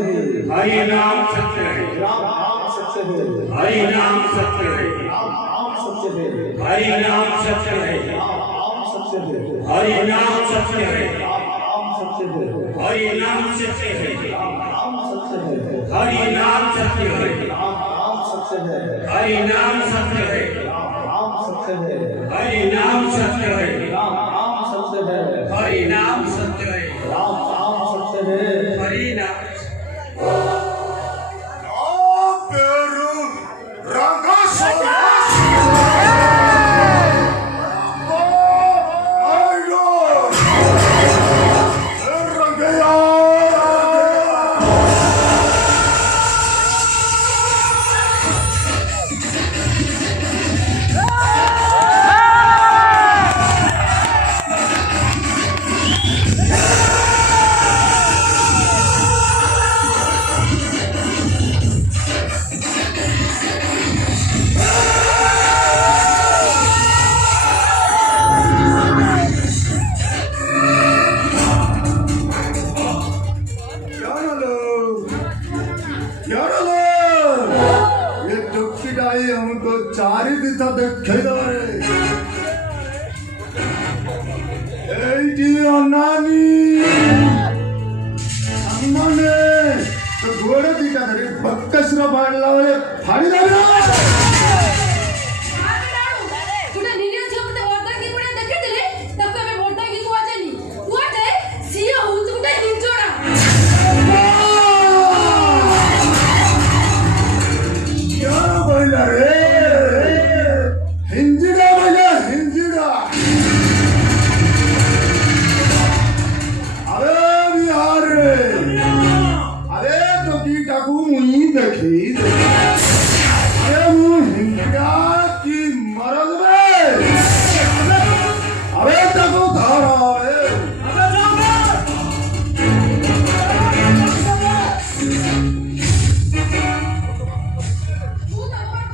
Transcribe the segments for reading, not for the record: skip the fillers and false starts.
हरि नाम सत्य है, राम नाम सत्य है, हरि नाम सत्य है, राम नाम सत्य है, हरि नाम सत्य है, राम नाम सत्य है, हरि नाम सत्य है, राम नाम सत्य है, हरि नाम सत्य है, राम नाम सत्य है, हरि नाम सत्य है, राम नाम सत्य है, हरि नाम सत्य है, राम नाम सत्य है, हरि नाम सत्य है, राम नाम सत्य है, हरि नाम सत्य है, राम नाम सत्य है, हरि नाम हमको चारि दिशा देखेदारे एटी अनानी सामने तो घोड़े दिखा धरे बक्कसरा बांधला वाले फाड़ी दाना तुला निनिया झोपते वरदा की पुढे देखितले तब कमे वरदा की कुवाचनी कुवाटे सिया होऊन कुठे हिंचोडा क्या बोला रे हिंजिड़ा बोला हिंजिड़ा अरे बिहार रे अरे तो की टाकू मुई देखी अरे मु हिंजिड़ा की मरद रे अरे टाकू धारा रे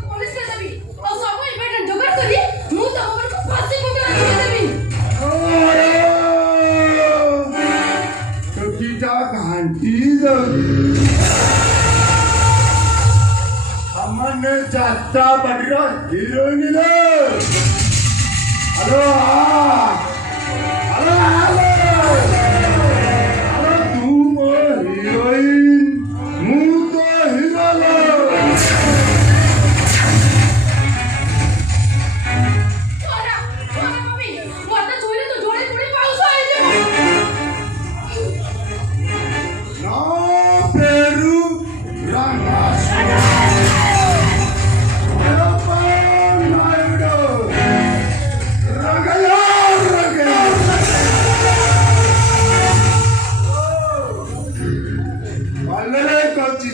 पुलिस के देबी और सब इम्पोर्टेंट जोगाड़ करी मु तो हमर को फांसी को करा देबी तो की टा घंटी दो हमने जाता बढ़िया हीरोइन ले हेलो हेलो हेलो तू मो हीरोइन मु तो हीरो लो ओरा मम्मी वरदा जोइले तो जोड़े पुढे पाऊस आइले ना पेरू रंगास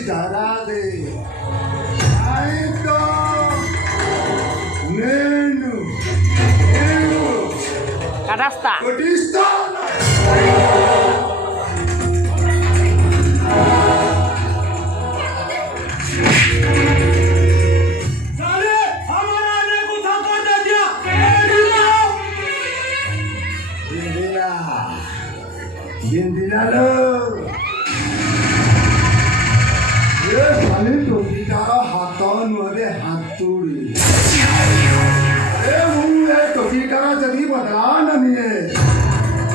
धरा दे आई तो नेनु नेनु Kadasta. कोटिस्ता साले हमारा ने को धक्का दे दिया बिंदिला लो ये साले टोपी का हाथों में हाथुड़ी अरे मुझे टोपी का जल्दी बदला नहीं है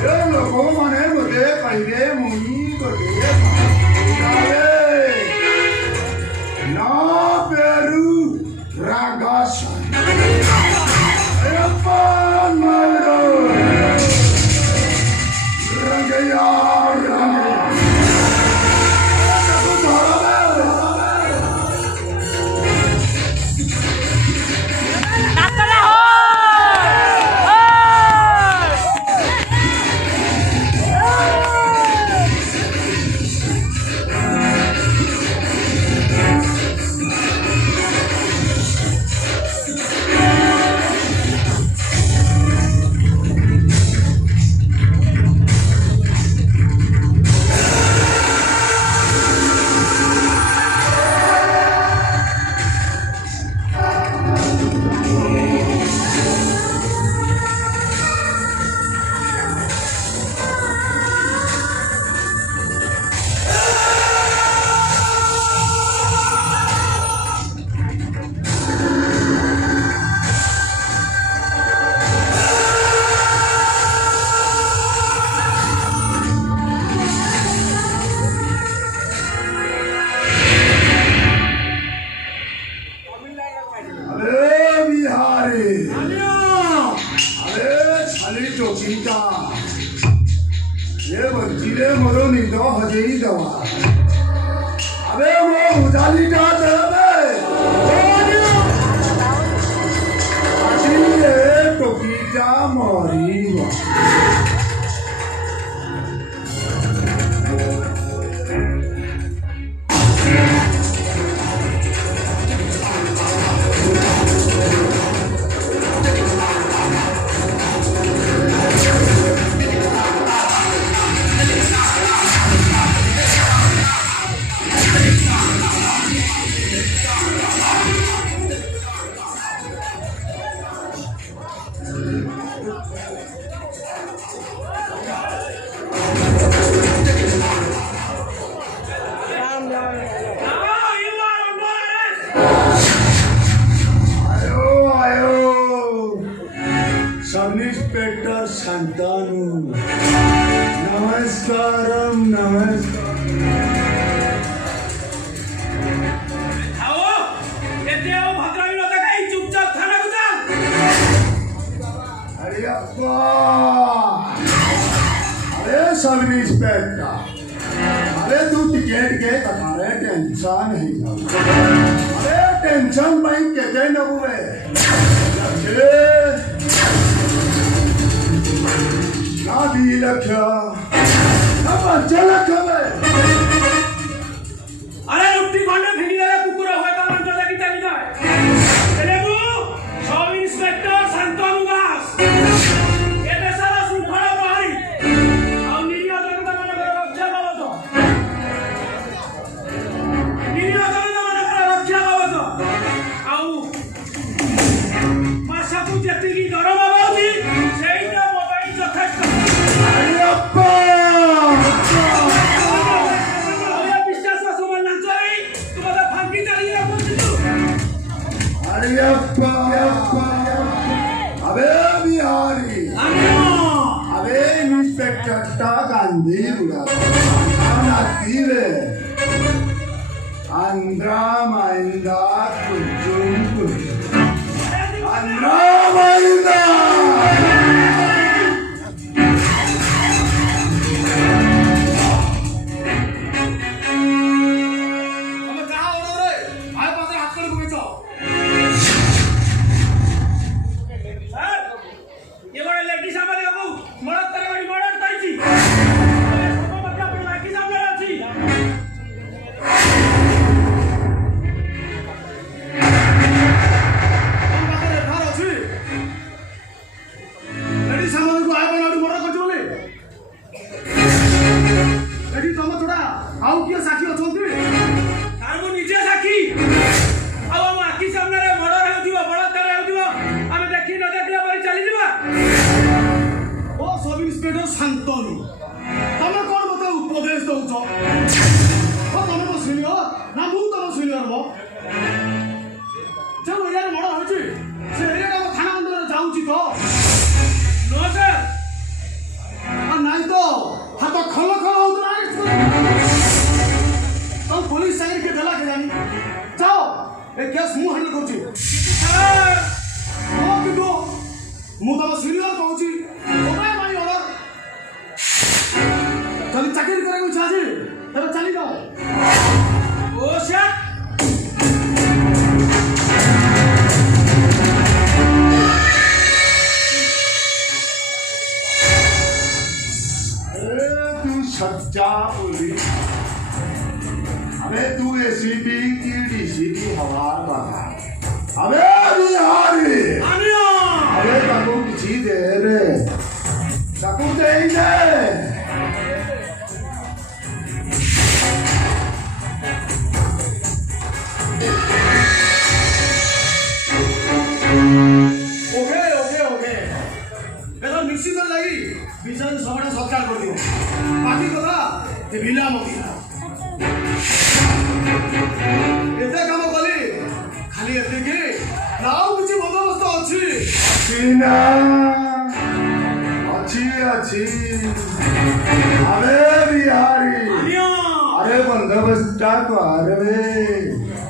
ये लोगों माने मुझे पहले मुनी को दे ना पेरू रागासा अपन मारो रंगया अबे वो उजाली का दे अजी ये टोकीटा मोरी सब इंस्पेक्टर संतानु नमस्कारम नमस्कार आओ येते आओ भद्रावी नव्हता काही चुपचाप थाना गुजाल अरे अप्पा अरे सब इंस्पेक्टर अरे तू टिकट के तुम्हारे टेंशन नहीं अरे टेंशन भाई कहते न हुए ना भी रखा ना बच्चा रखा अरे रुट्टी भांडे फेंकी दिले कुकुरा होय का म्हणतो की चाली जाय तेलेगू सब इंस्पेक्टर संतानु दास ये देशाला सुखळा बारी आव निरिया जनता मनकर रक्षा गावतो निरिया जनता मनकर रक्षा गावतो आव मासाकू जेतिकी दरमा बाउची सेईटा मोबाईल जथेष्ट अरे अप्पा अरे अप्पा अबे बिहारी अबे इंस्पेक्टर टा गांधी बुला नातीरे आंध्रा माइंदा कुजुंग आंध्रा माइंदा शांतनु तमे कौन मते उपदेश दउछ ओ तमे तो सीनियर ना मु तम सीनियर बो जब एरिया मर्डर होछि से एरिया का थाना अंदर जाउछि तो नो सर आ नाही तो हाथ खल खल होत अरेस्ट कर तो पुलिस साइड के देला के जानी जाओ ए केस मु हैंडल करछि सर ओ कितो मु तम सीनियर कहछि ओबे माई ऑर्डर चली चाकरी करे इच्छा अछि तबे चली जाओ ओ सर तू सच्चा पुलिस अबे तू एसीपी की डीसीपी हवा बना अबे बिहारी आनियो अबे ताको किसी दे रे ताको दे ही दे ओके ओके ओके बेटा निश्चित लगी विजन सबटा सरकार कर दियो बाकी कथा ते बिला मती एते काम कली खाली एते के नाउ किछि बंदोबस्त अछि सीना अच्छी अच्छी अबे बिहारी आनियो अरे बंदोबस्त को अरे